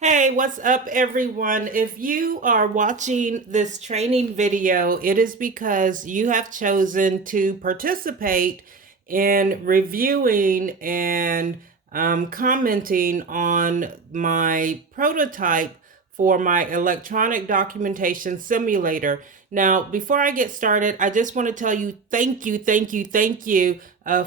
Hey, what's up, everyone? If you are watching this training video, it is because you have chosen to participate in reviewing and commenting on my prototype for my electronic documentation simulator. Now, before I get started, I just want to tell you thank you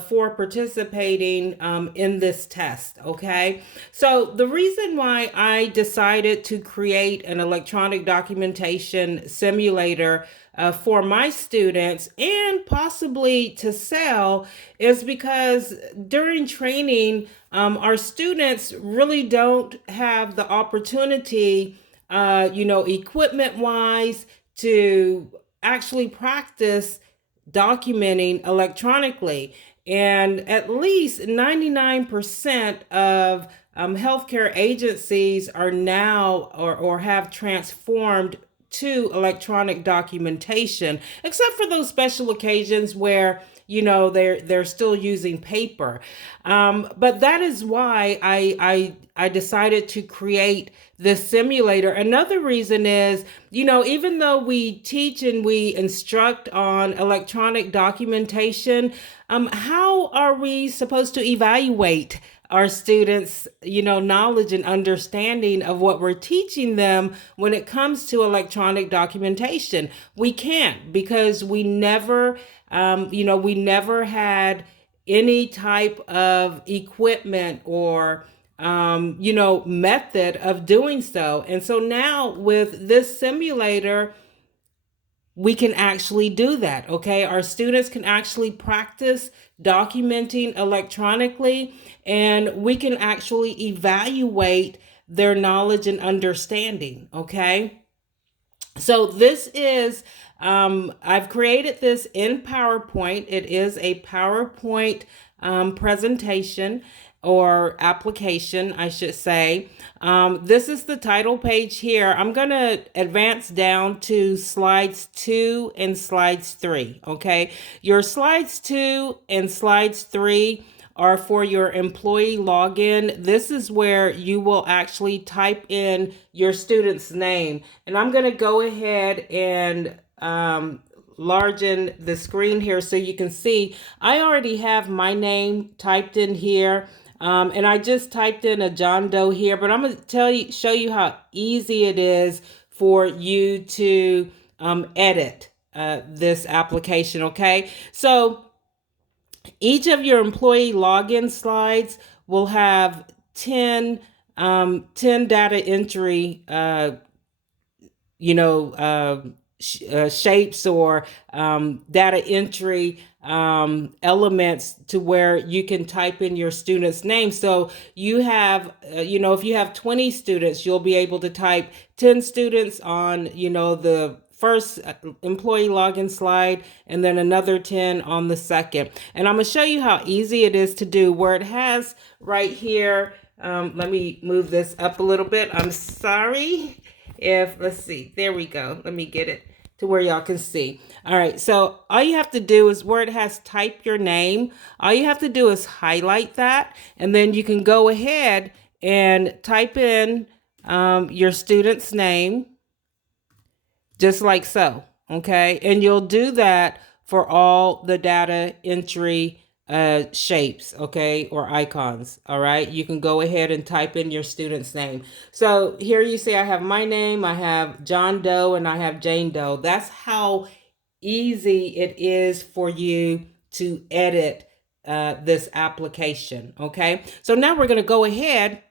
for participating in this test, okay? So the reason why I decided to create an electronic documentation simulator for my students and possibly to sell is because during training, our students really don't have the opportunity, equipment wise, to actually practice documenting electronically. And at least 99% of healthcare agencies are now or have transformed to electronic documentation, except for those special occasions where they're still using paper. But that is why I decided to create this simulator. Another reason is, even though we teach and we instruct on electronic documentation, how are we supposed to evaluate our students, knowledge and understanding of what we're teaching them when it comes to electronic documentation? We can't, because we never had any type of equipment or method of doing so. And so now with this simulator, we can actually do that. Okay. Our students can actually practice documenting electronically, and we can actually evaluate their knowledge and understanding. Okay. So this is, I've created this in PowerPoint. It is a PowerPoint presentation or application, I should say. This is the title page here. I'm going to advance down to slides 2 and slides 3. Okay. Your slides 2 and slides 3 are for your employee login. This is where you will actually type in your student's name. And I'm going to go ahead and largen the screen here so you can see I already have my name typed in here. And I just typed in a John Doe here, but I'm going to show you how easy it is for you to edit this application. Okay. So each of your employee login slides will have 10 data entry, shapes or data entry elements to where you can type in your student's name. So you have, if you have 20 students, you'll be able to type 10 students on, the first employee login slide, and then another 10 on the second. And I'm going to show you how easy it is to do, where it has right here. Let me move this up a little bit. I'm sorry. Let's see, there we go. Let me get it to where y'all can see. All right, so all you have to do is where it has type your name, all you have to do is highlight that, and then you can go ahead and type in your student's name, just like so, okay? And you'll do that for all the data entry shapes, okay, or icons. All right, you can go ahead and type in your student's name. So here you see I have my name, I have John Doe, and I have Jane Doe. That's how easy it is for you to edit this application. Okay, so now we're going to go ahead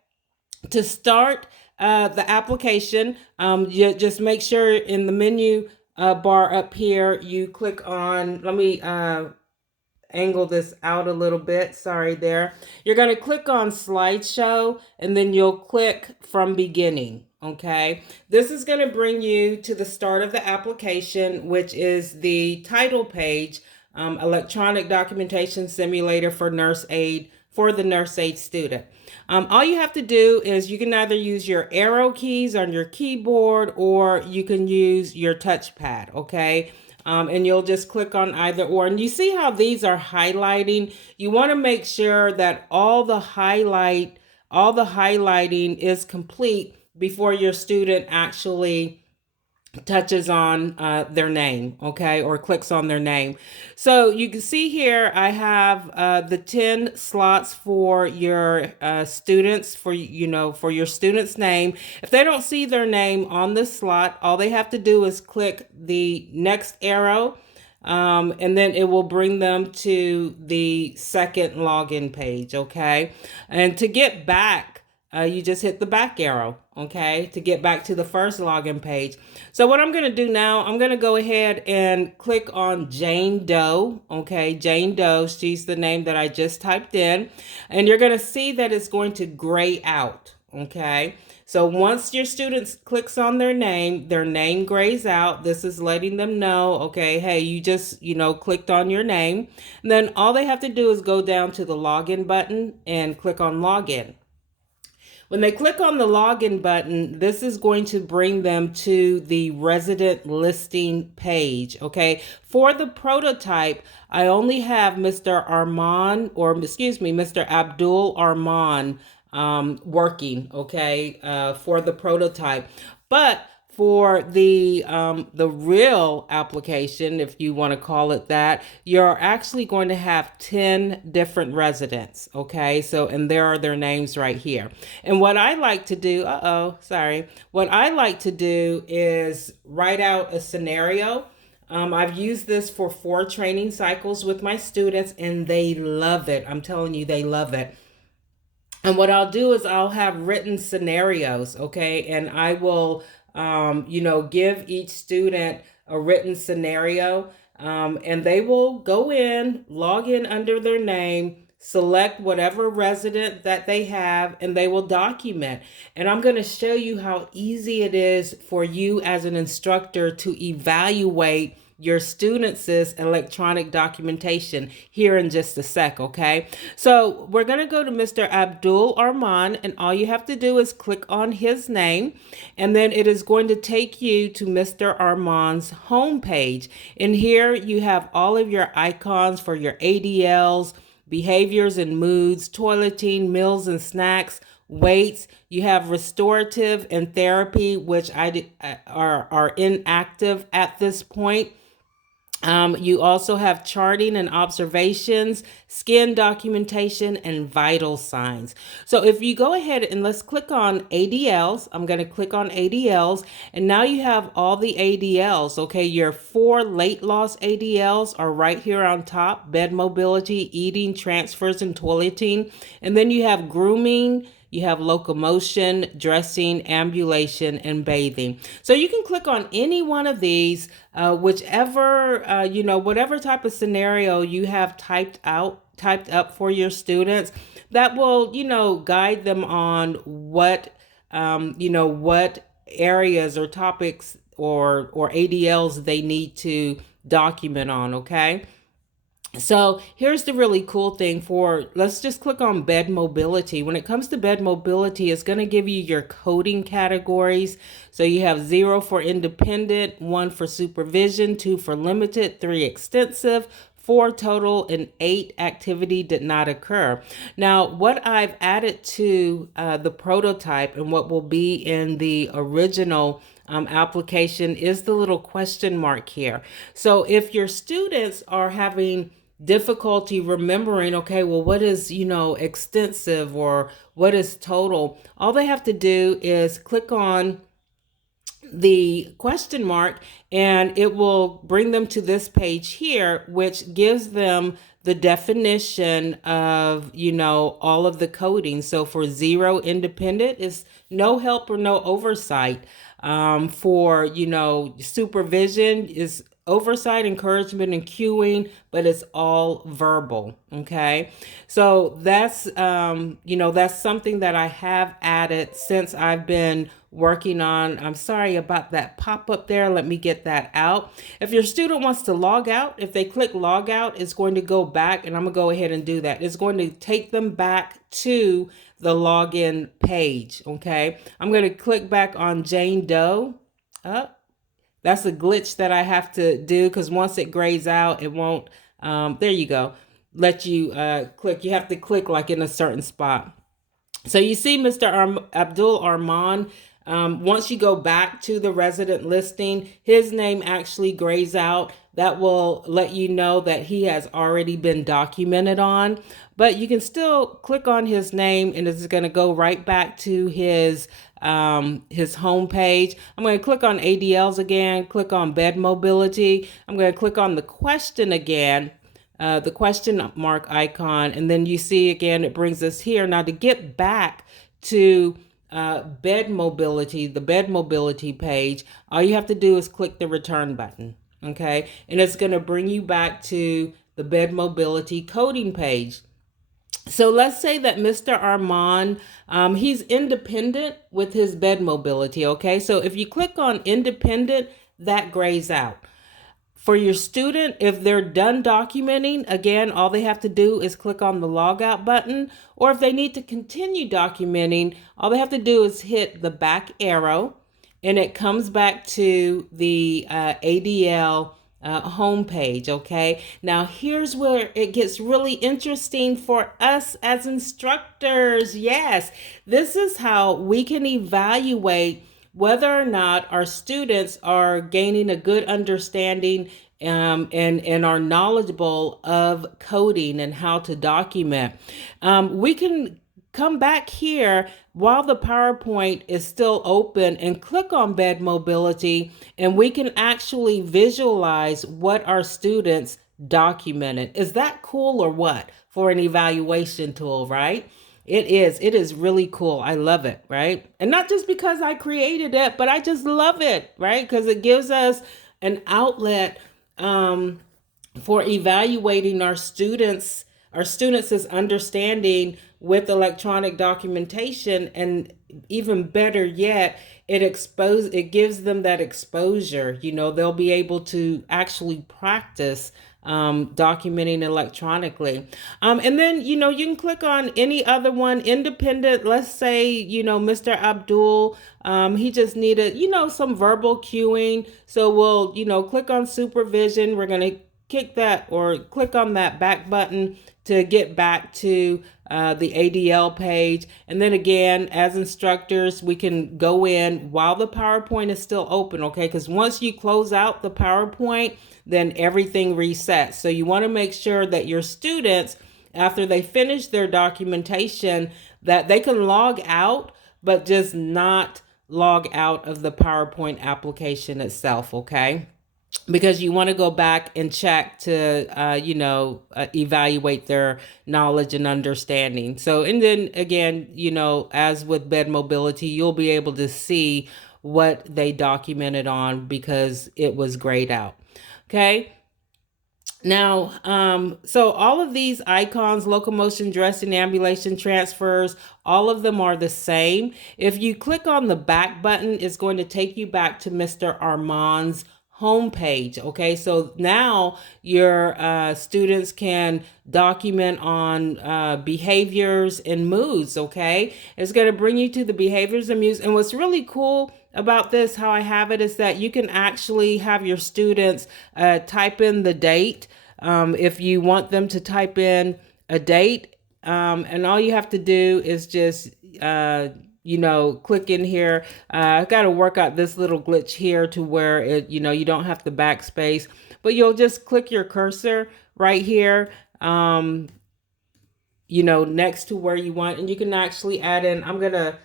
to start the application. You just make sure in the menu bar up here, you click on, let me angle this out a little bit. Sorry there. You're going to click on slideshow, and then you'll click from beginning. Okay. This is going to bring you to the start of the application, which is the title page, electronic documentation simulator for nurse aid, for the nurse aid student. All you have to do is you can either use your arrow keys on your keyboard, or you can use your touchpad. Okay. And you'll just click on either or. And you see how these are highlighting? You want to make sure that all the highlighting is complete before your student actually touches on their name, okay, or clicks on their name. So you can see here I have the 10 slots for your students, for for your student's name. If they don't see their name on this slot, all they have to do is click the next arrow, and then it will bring them to the second login page, okay? And to get back, you just hit the back arrow, okay, to get back to the first login page. So what I'm going to do now, I'm going to go ahead and click on Jane Doe, okay, Jane Doe, she's the name that I just typed in, and you're going to see that it's going to gray out, okay? So once your student clicks on their name grays out. This is letting them know, okay, hey, you just, clicked on your name. And then all they have to do is go down to the login button and click on login. When they click on the login button, this is going to bring them to the resident listing page, okay? For the prototype, I only have Mr. Armand, or excuse me, Mr. Abdul Armand working, okay, for the prototype. But for the real application, if you want to call it that, you're actually going to have 10 different residents, okay? So, and there are their names right here. And what I like to do, what I like to do is write out a scenario. I've used this for 4 training cycles with my students, and they love it. I'm telling you, they love it. And what I'll do is I'll have written scenarios, okay? And I will, give each student a written scenario, and they will go in, log in under their name, select whatever resident that they have, and they will document. And I'm going to show you how easy it is for you as an instructor to evaluate your students' electronic documentation here in just a sec, okay? So we're going to go to Mr. Abdul Armand, and all you have to do is click on his name, and then it is going to take you to Mr. Armand's home page. And here you have all of your icons for your ADLs, behaviors and moods, toileting, meals and snacks, weights. You have restorative and therapy, which are inactive at this point. You also have charting and observations, skin documentation, and vital signs. So if you go ahead and let's click on ADLs, I'm going to click on ADLs, and now you have all the ADLs, okay? Your 4 late loss ADLs are right here on top: bed mobility, eating, transfers, and toileting. And then you have grooming, you have locomotion, dressing, ambulation, and bathing. So you can click on any one of these, whichever, whatever type of scenario you have typed up for your students, that will, guide them on what, what areas or topics or ADLs they need to document on, okay? So here's the really cool thing let's just click on bed mobility. When it comes to bed mobility, it's going to give you your coding categories. So you have 0 for independent, 1 for supervision, 2 for limited, 3 extensive, 4 total, and 8 activity did not occur. Now, what I've added to the prototype and what will be in the original application is the little question mark here. So if your students are having difficulty remembering, okay, well, what is, extensive or what is total, all they have to do is click on the question mark, and it will bring them to this page here, which gives them the definition of, all of the coding. So for 0 independent is no help or no oversight. For, supervision is oversight, encouragement, and cueing, but it's all verbal. Okay. So that's, that's something that I have added since I've been working on. I'm sorry about that pop up there. Let me get that out. If your student wants to log out, if they click log out, it's going to go back, and I'm gonna go ahead and do that. It's going to take them back to the login page. Okay. I'm going to click back on Jane Doe. That's a glitch that I have to do, because once it grays out, it won't, there you go, let you click. You have to click like in a certain spot. So you see Mr. Abdul Armand Once you go back to the resident listing, his name actually grays out. That will let you know that he has already been documented on. But you can still click on his name, and it's going to go right back to his home page. I'm going to click on ADLs again, click on bed mobility. I'm going to click on the question again, the question mark icon, and then you see again it brings us here. Now to get back to bed mobility, the bed mobility page, all you have to do is click the return button, okay? And it's going to bring you back to the bed mobility coding page. So let's say that Mr. Armand, he's independent with his bed mobility, okay? So if you click on independent, that grays out. For your student, if they're done documenting, again, all they have to do is click on the logout button. Or if they need to continue documenting, all they have to do is hit the back arrow, and it comes back to the ADL homepage, okay? Now, here's where it gets really interesting for us as instructors. Yes, this is how we can evaluate whether or not our students are gaining a good understanding and are knowledgeable of coding and how to document. We can come back here while the PowerPoint is still open and click on bed mobility, and we can actually visualize what our students documented. Is that cool or what for an evaluation tool, right? It is. It is really cool. I love it, right? And not just because I created it, but I just love it, right? Because it gives us an outlet for evaluating our students' understanding with electronic documentation, and even better yet, it gives them that exposure. They'll be able to actually practice documenting electronically. And then, you can click on any other one, independent. Let's say, Mr. Abdul, he just needed, some verbal cueing. So we'll, click on supervision. We're going to click on that back button to get back to the ADL page. And then again, as instructors, we can go in while the PowerPoint is still open, okay? Because once you close out the PowerPoint, then everything resets. So you want to make sure that your students, after they finish their documentation, that they can log out, but just not log out of the PowerPoint application itself, okay? Because you want to go back and check to, evaluate their knowledge and understanding. So, and then again, as with bed mobility, you'll be able to see what they documented on because it was grayed out. Okay. Now, so all of these icons, locomotion, dressing, ambulation, transfers, all of them are the same. If you click on the back button, it's going to take you back to Mr. Armand's homepage. Okay, so now your students can document on behaviors and moods. Okay, it's going to bring you to the behaviors and moods. And what's really cool about this, how I have it, is that you can actually have your students type in the date if you want them to type in a date, and all you have to do is just click in here. I've got to work out this little glitch here to where it, you don't have to backspace, but you'll just click your cursor right here, next to where you want, and you can actually add in, I'm going to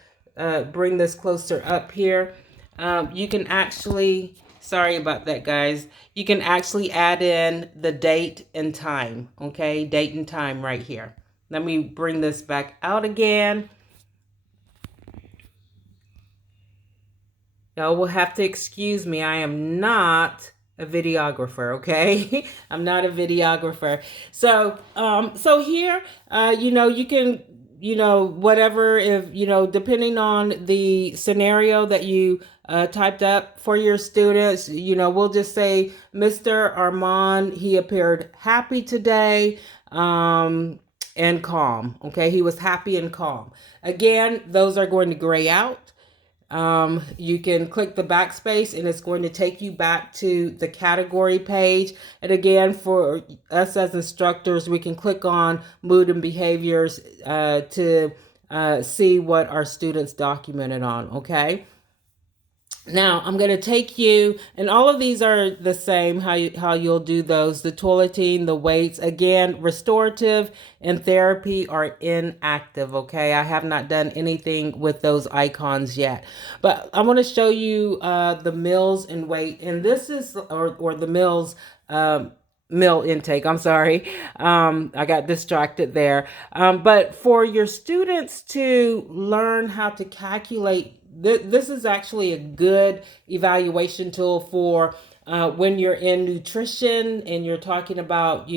bring this closer up here. You can actually, sorry about that, guys. You can actually add in the date and time, okay? Date and time right here. Let me bring this back out again. Y'all will have to excuse me. I am not a videographer, okay? I'm not a videographer. So, so here, you can, whatever, if, depending on the scenario that you typed up for your students, we'll just say, Mr. Armand, he appeared happy today, and calm, okay? He was happy and calm. Again, those are going to gray out. You can click the backspace and it's going to take you back to the category page. And again, for us as instructors, we can click on mood and behaviors to see what our students documented on, okay? Now I'm going to take you, and all of these are the same, how you'll do those. The toileting, the weights, again, restorative and therapy are inactive, okay? I have not done anything with those icons yet. But I want to show you the meals and weight, and this is, or the meals, meal intake. I'm sorry. I got distracted there. But for your students to learn how to calculate, this is actually a good evaluation tool for when you're in nutrition and you're talking about,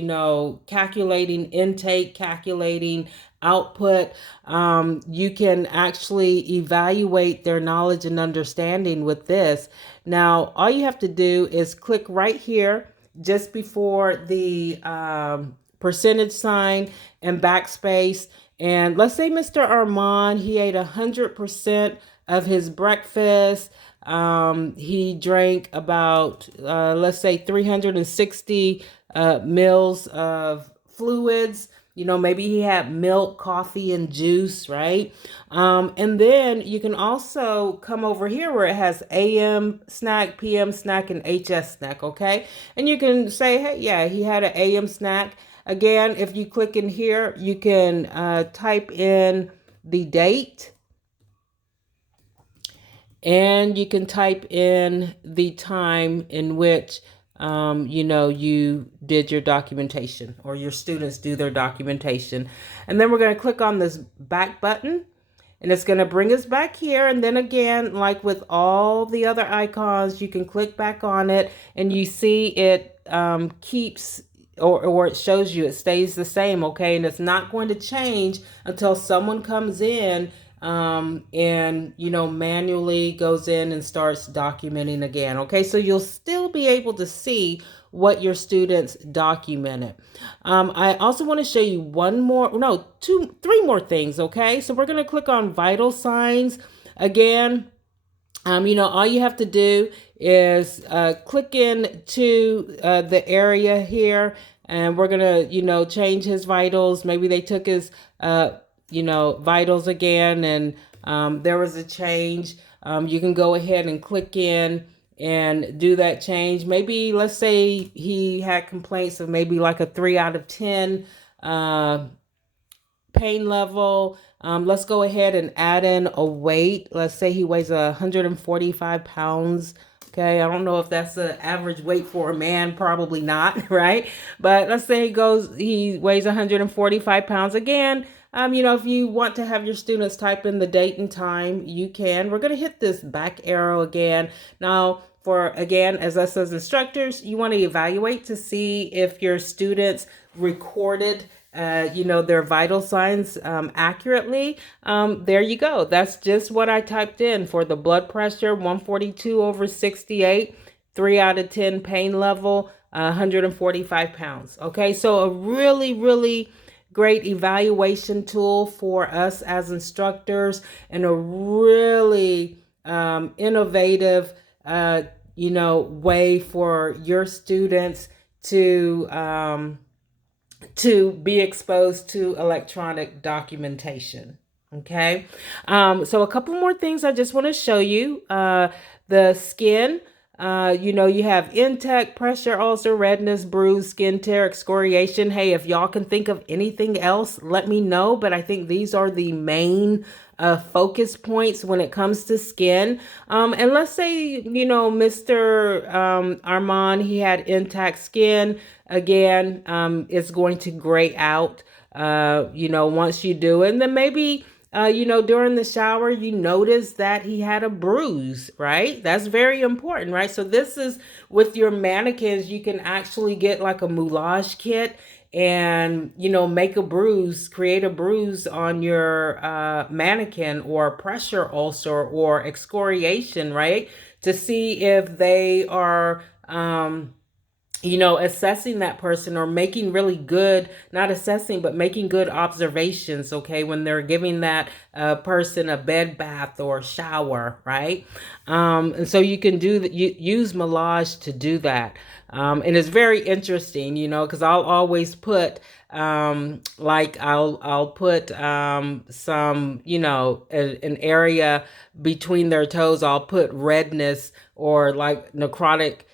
calculating intake, calculating output. You can actually evaluate their knowledge and understanding with this. Now, all you have to do is click right here just before the percentage sign and backspace. And let's say Mr. Armand, he ate 100% of his breakfast. He drank about, let's say, 360 mils of fluids. Maybe he had milk, coffee, and juice, right? And then you can also come over here where it has AM snack, PM snack, and HS snack, okay? And you can say, hey, yeah, he had an AM snack. Again, if you click in here, you can type in the date, and you can type in the time in which you did your documentation, or your students do their documentation. And then we're going to click on this back button, and it's going to bring us back here. And then again, like with all the other icons, you can click back on it, and you see it keeps, or it shows you it stays the same, okay? And it's not going to change until someone comes in and manually goes in and starts documenting again, okay? So you'll still be able to see what your students documented. I also want to show you three more things, okay? So we're going to click on vital signs again. All you have to do is click into the area here, and we're gonna, change his vitals. Maybe they took his, vitals again, and there was a change. You can go ahead and click in and do that change. Maybe let's say he had complaints of maybe like a 3 out of 10 pain level. Let's go ahead and add in a weight. Let's say he weighs 145 pounds. Okay, I don't know if that's the average weight for a man, probably not, right? But let's say he weighs 145 pounds again. If you want to have your students type in the date and time, you can. We're going to hit this back arrow again. Now, as us as instructors, you want to evaluate to see if your students recorded their vital signs accurately. There you go. That's just what I typed in for the blood pressure, 142/68, 3 out of 10 pain level, 145 pounds. Okay, so a really, really great evaluation tool for us as instructors, and a really innovative, way for your students to be exposed to electronic documentation. Okay. So a couple more things I just want to show you. The skin, you have intake, pressure ulcer, redness, bruise, skin tear, excoriation. Hey, if y'all can think of anything else, let me know. But I think these are the main focus points when it comes to skin. And let's say, Mr. Armand, he had intact skin. Again, it's going to gray out, once you do it. And then maybe, during the shower, you notice that he had a bruise, right? That's very important, right? So this is with your mannequins, you can actually get like a moulage kit and, create a bruise on your mannequin, or pressure ulcer or excoriation, right? To see if they are, assessing that person or making really good, not assessing, but making good observations, okay, when they're giving that person a bed bath or shower, right? And so you can use Millage to do that. And it's very interesting, because I'll always put like I'll put some, an area between their toes. I'll put redness or like necrotic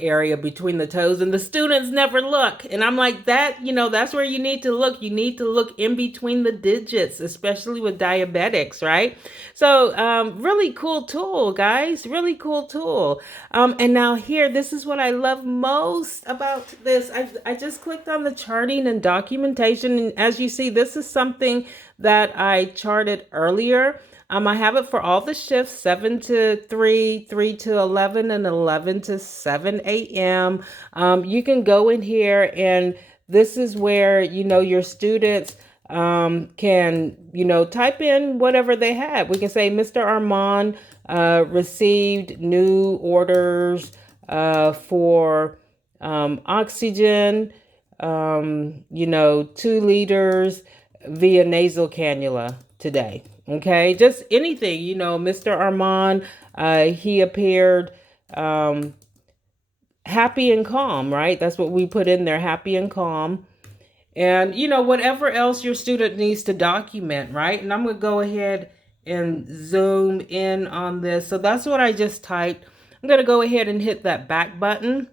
area between the toes, and the students never look, and I'm like, that's where you need to look. You need to look in between the digits, especially with diabetics, right? So really cool tool, guys, really cool tool. And now here, this is what I love most about this. I just clicked on the charting and documentation, and as you see, this is something that I charted earlier. I have it for all the shifts, 7 to 3, 3 to 11, and 11 to 7 a.m. You can go in here, and this is where, your students can, type in whatever they have. We can say Mr. Armand received new orders for oxygen, 2 liters via nasal cannula today. Okay, just anything, Mr. Armand, he appeared happy and calm, right? That's what we put in there, happy and calm. And, whatever else your student needs to document, right? And I'm going to go ahead and zoom in on this. So that's what I just typed. I'm going to go ahead and hit that back button.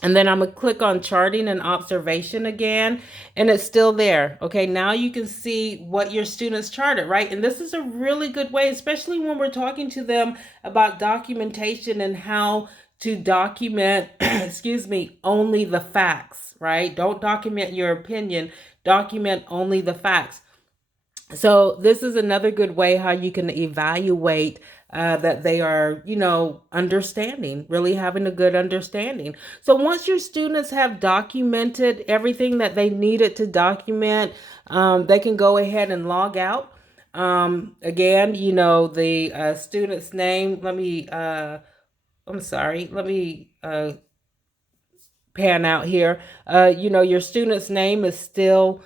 And then I'm going to click on charting and observation again, and it's still there. Okay, now you can see what your students charted, right? And this is a really good way, especially when we're talking to them about documentation and how to document, excuse me, only the facts, right? Don't document your opinion, document only the facts. So this is another good way how you can evaluate that they are, understanding, really having a good understanding. So once your students have documented everything that they needed to document, they can go ahead and log out. Again, the student's name, I'm sorry, let me pan out here. Your student's name is still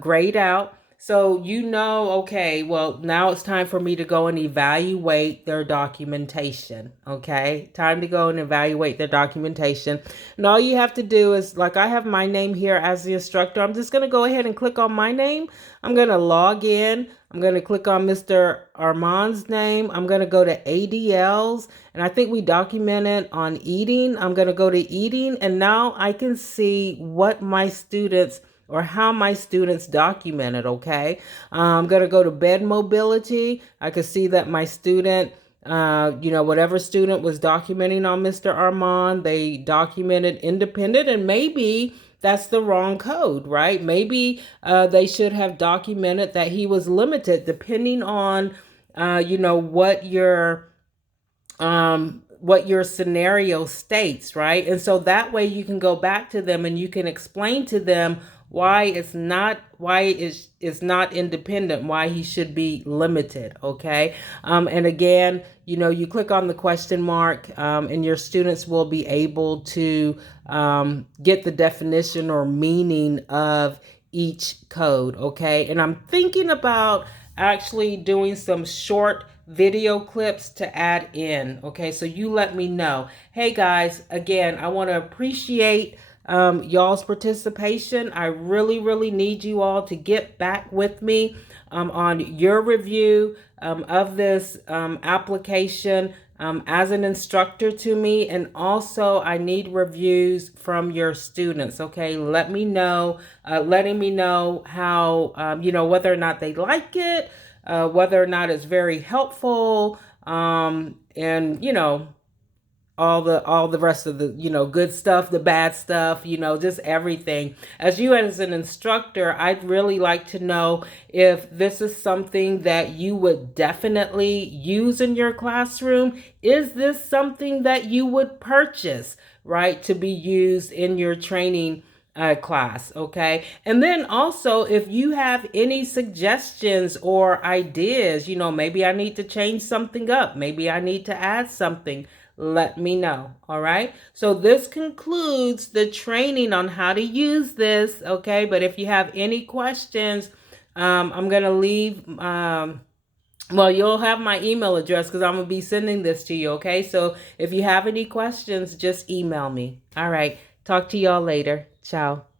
grayed out. So, okay, well, now it's time for me to go and evaluate their documentation. Okay, time to go and evaluate their documentation. And all you have to do is, like, I have my name here as the instructor. I'm just going to go ahead and click on my name. I'm going to log in. I'm going to click on Mr. Armand's name. I'm going to go to ADLs, and I think we documented on eating. I'm going to go to eating, and now I can see what my students or how my students documented, okay? I'm going to go to bed mobility. I can see that my student, whatever student was documenting on Mr. Armand, they documented independent, and maybe that's the wrong code, right? Maybe they should have documented that he was limited, depending on, what your scenario states, right? And so that way you can go back to them and you can explain to them why it's not independent, why he should be limited, okay? And again, you click on the question mark, and your students will be able to get the definition or meaning of each code, okay? And I'm thinking about actually doing some short video clips to add in, okay? So you let me know. Hey guys, again, I want to appreciate y'all's participation. I really, really need you all to get back with me on your review of this application as an instructor to me. And also I need reviews from your students, okay? Let me know, letting me know how, whether or not they like it, whether or not it's very helpful, and, all the rest of the good stuff, the bad stuff, just everything. As an instructor, I'd really like to know if this is something that you would definitely use in your classroom. Is this something that you would purchase, right, to be used in your training class, okay? And then also, if you have any suggestions or ideas, maybe I need to change something up, maybe I need to add something, let me know. All right. So this concludes the training on how to use this. Okay. But if you have any questions, I'm going to leave, well, you'll have my email address because I'm going to be sending this to you. Okay. So if you have any questions, just email me. All right. Talk to y'all later. Ciao.